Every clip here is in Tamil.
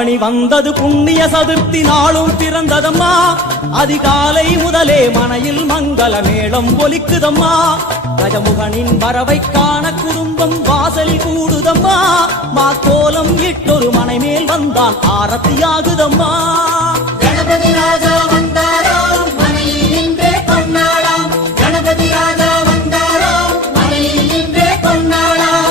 ஆவணி வந்தது புண்ணிய சதுர்த்தி நாளும் பிறந்ததம்மா. அதிகாலை முதலே மனையில் மங்கள மேளம் ஒலிக்குதம்மா. கஜமுகனின் வரவை காண குடும்பம் வாசலில் கூடுதம்மா. மாக்கோலம் இட்டொரு மனை மேல் வந்தான் ஆரத்தியாகுதம்மா. கணபதி ராஜா வந்தாராம் மனையில் நின்றே கொண்டாடாம். கணபதி ராஜா வந்தாராம் மனையில் நின்றே கொண்டாடாம்.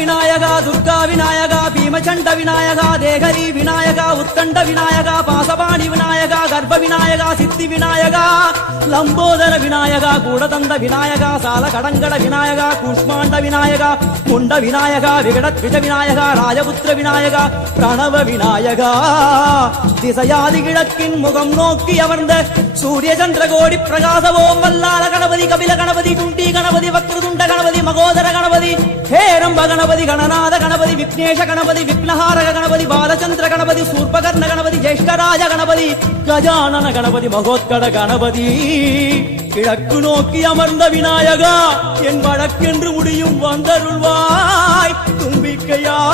விநாயகா துர்கா விநாயகா பீமச்சண்ட விநாயகா தேகரி விநாயகா உத்கண்ட விநாயகா பாசபாணி விநாயகா கர்ப்ப விநாயகா சித்தி விநாயகா லம்போதர விநாயகா கூடதந்த விநாயகா சால கடங்கட விநாயகா கூஷ்மாண்ட விநாயகா குண்ட விநாயகா விகடத்விஜ விநாயகா ராஜபுத்திர விநாயகா பிரணவ விநாயகா. திசையாதி கிழக்கின் முகம் நோக்கி அமர்ந்த சூரிய சந்திர கோடி பிரகாசவோம் வல்லால கணபதி கபில கணபதி துண்டி கணபதி வக்ரதுண்ட கணபதி மகோதர கணபதி ஹேரம்ப கணபதி கணநாத கணபதி விக்னேஷ கணபதி விக்னஹாரக கணபதி பாலச்சந்திர கணபதி சூர்பகர்ண கணபதி ஜேஷ்டராஜ கணபதி கஜானன கணபதி மகோத்கட கணபதி. கிழக்கு நோக்கி அமர்ந்த விநாயகா என் வழக்கென்று முடியும் வந்தருள்வாய் தும்பிக்கையாண்டவா.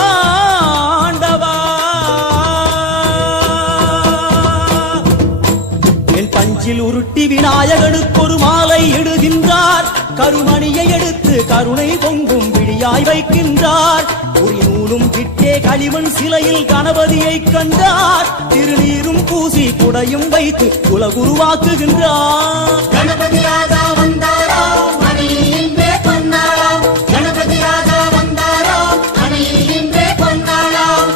என் பஞ்சில் உருட்டி விநாயகனுக்கு ஒரு மாலை இடுகின்றார். கருமணியை எடுத்து கருணை பொங்கும் விழியாய் வைக்கின்றார். ஒரு நூலும் விட்டே களிமண் சிலையில் கணபதியை கண்டார். திருநீரும் பூசி குடையும் வைத்து குலகுருவாக்குகின்றார். கணபதி ராஜா வந்தாராம் மனையில் நின்றே கொண்டாடாம். கணபதி ராஜா வந்தாராம் மனையில் நின்றே கொண்டாடாம்.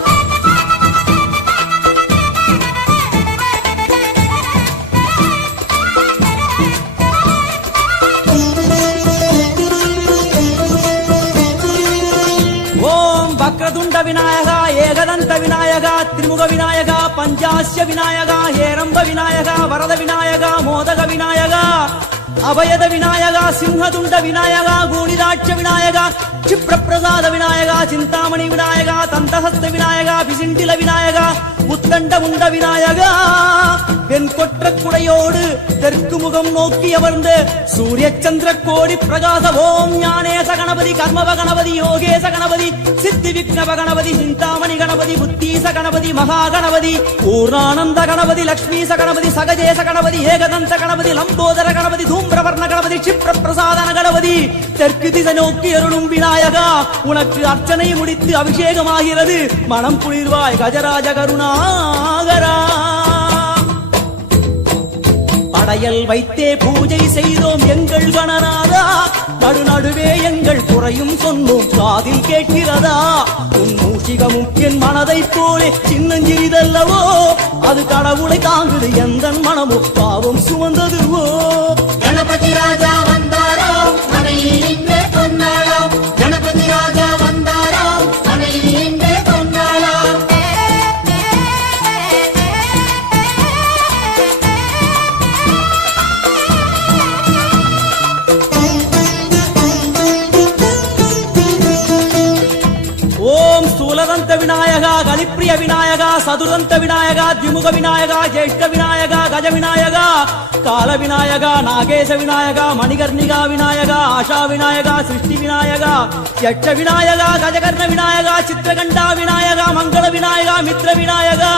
வக்ரதுண்ட விநாயகா ஏகதந்த விநாயகா திரிமுக விநாயகா பஞ்சாஸ்ய விநாயகா ஹேரம்ப விநாயகா வரத விநாயகா மோதக விநாயகா அபயத விநாயகா சிம்ஹதுண்ட விநாயகா கூணிதாட்ச விநாயகா க்ஷிப்ரபிரசாத விநாயகா சிந்தாமணி விநாயகா தந்தஹஸ்த விநாயகா பிசிண்டில விநாயகா உத்தண்ட உண்ட விநாயகா. வெண் கொற்ற குடையோடு தெற்கு முகம் நோக்கி அமர்ந்த சூரிய சந்திர கோடி பிரகாச ஓம் ஞானேச கணபதி கர்மவ கணபதி யோகேச கணபதி சித்தி விக்னவ கணபதி சிந்தாமணி கணபதி புத்தீச கணபதி மகா கணபதி பூர்ணானந்த கணபதி லக்ஷ்மீச கணபதி சகஜேச கணபதி ஏகதந்த கணபதி லம்போதர கணபதி தூம்பிரவர்ண கணபதி க்ஷிப்ர பிரசாதன கணபதி. தெற்கு திசை நோக்கி அருளும் விநாயகா உனக்கு அர்ச்சனை முடித்து அபிஷேகமாகிறது. மனம் குளிர்வாய் கஜராஜ கருணாகரா. படையல் வைத்தே பூஜை செய்தோம் எங்கள் கணநாதா. நடுநடுவே எங்கள் குறையும் சொன்னோம் காதில் கேட்கிறதா. உன் மூஷிகமும் என் மனதை போலே சின்னஞ்சிறிதல்லவோ. அது கடவுளை தாங்குது எந்த மனமோ பாவம் சுமந்ததுவோ. கணபதி ராஜா வந்தாராம் மனையில் நின்றே கொண்டாடாம். கணபதி ராஜா வந்தாராம் மனையில் நின்றே கொண்டாடாம். ஓம் ஸ்தூலதந்த விநாயகா கலிப்பிரிய விநாயகா சதுரந்த விநாயகா திமுக விநாயகா ஜேஷ்ட விநாயகா கஜ விநாயகா கால விநாயகா நாகேச விநாயகா மணிகர்ணிகா விநாயகா ஆஷா விநாயகா சிருஷ்டி விநாயகா யட்ச விநாயகா கஜகர்ண விநாயகா சித்திரகண்டா விநாயகா மங்கள விநாயகா மித்ர விநாயகா.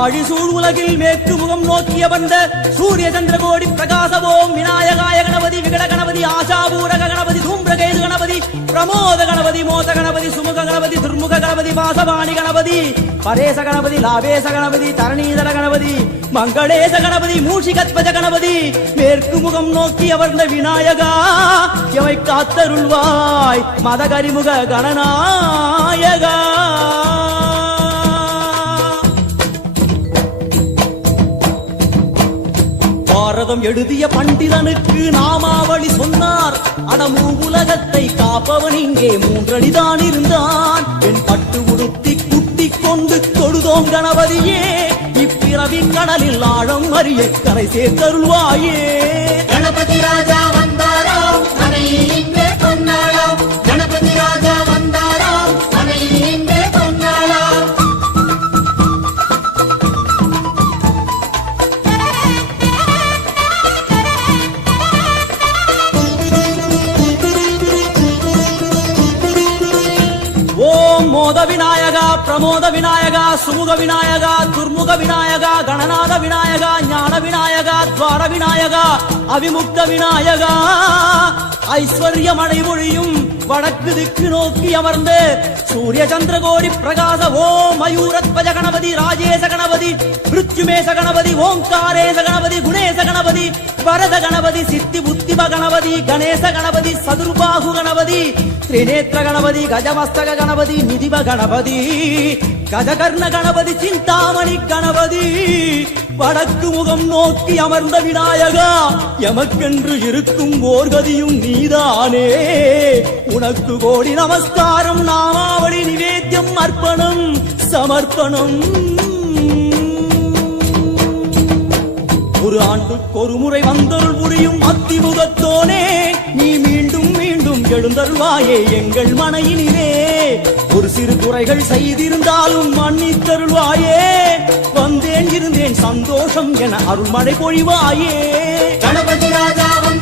ஆழிசூழ் உலகில் மேற்கு முகம் நோக்கிய வந்த சூரிய சந்திர கோடி பிரகாசவோம் விநாயகாய கணபதி விகட கணபதி ஆஷாபூரக கணபதி தூம்பிரகேது கணபதி பிரமோத கணபதி மோத கணபதி சுமுக கணபதி துர்முக கணபதி வாசவாணி கணபதி பரேச கணபதி லாபேச கணபதி தரணீதர கணபதி மங்களேச கணபதி மூஷிகத்வஜ கணபதி. மேற்கு முகம் நோக்கி அமர்ந்த விநாயகா எவை காத்தருள்வாய் மதகரிமுக கணநாயகா. பாரதம் எழுதிய பண்டிதனுக்கு நாமாவளி சொன்னார். அடமூ உலகத்தை காப்பவன் இங்கே மூன்றடிதான் இருந்தான். என் பட்டு உடுத்தி குட்டிக் கொண்டு தொழுதோம் கணபதியே. இப்பிறவி கடலில் ஆழம் அறிய கரை சேர்த்தருள்வாயே. கணபதி ராஜா வந்தாராம் மனையில் நின்றே கொண்டாடாம். கணபதி ஓம் மோத விநாயகா பிரமோத விநாயகா சுமுக விநாயகா துர்முக விநாயகா கணநாத விநாயகா ஞான விநாயகா துவார விநாயகா அவிமுக்த விநாயகா ஐஸ்வர்யமடை மொழியும் வடக்கு திக்கு நோக்கி அமர்ந்து சூரிய சந்திரகோடி பிரகாச ஓம் மயூரத்வஜ கணபதி ராஜேச கணபதி மிருத்யுமேச கணபதி ஓங்காரேச கணபதி குணேச கணபதி வரத கணபதி சித்தி புத்திப கணபதி கணேச கணபதி சதுர்பாகு கணபதி திரிநேத்திர கணபதி கஜமஸ்தக கணபதி நிதிப கணபதி கஜகர்ண கணபதி சிந்தாமணி கணபதி வடக்கு முகம் நோக்கி அமர்ந்த விநாயகா எமக்கென்று இருக்கும் ஓர்கதியும் நீதானே உனக்கு கோடி நமஸ்காரம் நாமாவளி நிவேத்தியம் அர்ப்பணம் சமர்ப்பணம் ஒரு ஆண்டுக்கு ஒரு முறை வந்தருள் புரியும் அத்திமுகத்தோனே நீ மீண்டும் மீண்டும் எழுந்தருள்வாயே எங்கள் மனையினிலே ஒரு சிறு குறைகள் செய்திருந்தாலும் மன்னித்தருள்வாயே வந்தேன் இருந்தேன் சந்தோஷம் என அருள்மழை பொழிவாயே கணபதி ராஜா வந்தாராம்